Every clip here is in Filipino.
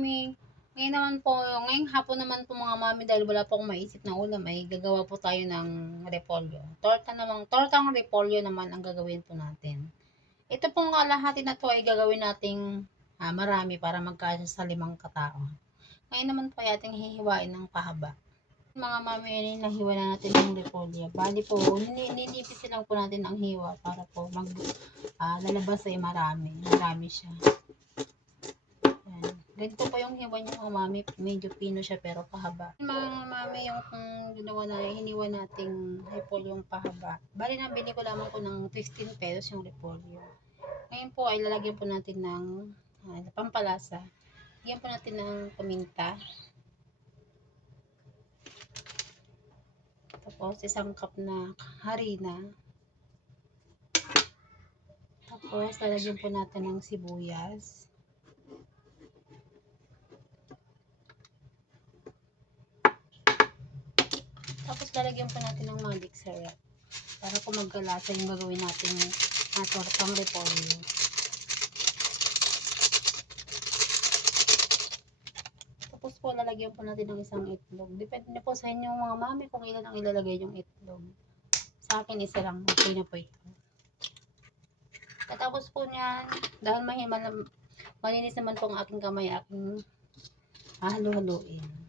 mami, ngayon naman po, ngayong hapon naman po mga mami dahil wala po akong maisip na ulam ay gagawa po tayo ng repolyo. Torta naman, tortang repolyo naman ang gagawin po natin. Ito pong kalahati na to ay gagawin nating ah, marami para magkasya sa limang katao. Ngayon naman po ay ating hihiwain ng pahaba. Mga mami, nahiwa na natin yung repolyo. Bali po, ninipis lang po natin ang hiwa para po mag ah, lalabas ay marami. Marami siya. Ganito po yung hiwa niya mga mami. Medyo pino siya pero pahaba. Mga mami, yung kung ginawa na, hiniwa nating repolyo yung pahaba. Bali na, bili ko lamang po ng 15 pesos yung repolyo. Ngayon po ay lalagyan po natin ng ah, pampalasa. Lagyan po natin ng paminta. Tapos isang cup na harina. Tapos lalagyan po natin ng sibuyas. Tapos lalagyan po natin ng magic syrup para po magkalasa yung gagawin natin na tortang repolyo. Tapos po lalagyan po natin ng isang itlog. Depende po sa inyo mga mami kung ilan ang ilalagay yung itlog. Sa akin isa lang. Okay na po ito. Katapos po niyan, dahil mahiman, malinis naman po ang aking kamay, aking halo-haloin.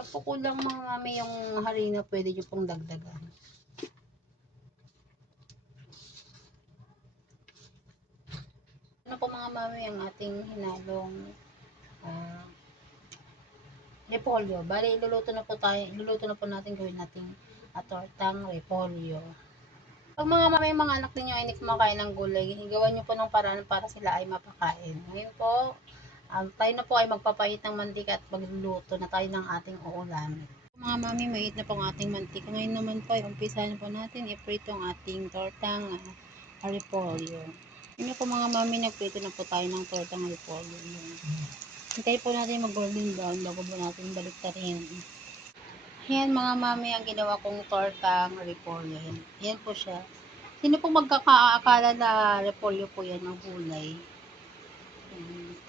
Pag po kulang mga mami yung harina, pwede nyo pong dagdagan. Ano po mga mami ang ating hinalong ah repolyo. Bali, iluluto na po tayo, iluluto na po natin gawin nating ah, tortang repolyo. Pag mga mami, mga anak ninyo ay hindi kumakain ng gulay, gawan nyo po ng paraan para sila ay mapakain. Ngayon po, um, tayo na po ay magpapait ng mantika at magluluto na tayo ng ating uulam. Mga mami, mait na po ang ating mantika. Ngayon naman po ay umpisahan po natin iprito ang ating tortang uh, repolyo. Yun po mga mami, nagprito na po tayo ng tortang repolyo. Hintay po natin mag-golden brown bago po natin baliktarin. Yan mga mami ang ginawa kong tortang repolyo. Yan po siya. Sino po magkakaakala na repolyo po yan ng gulay?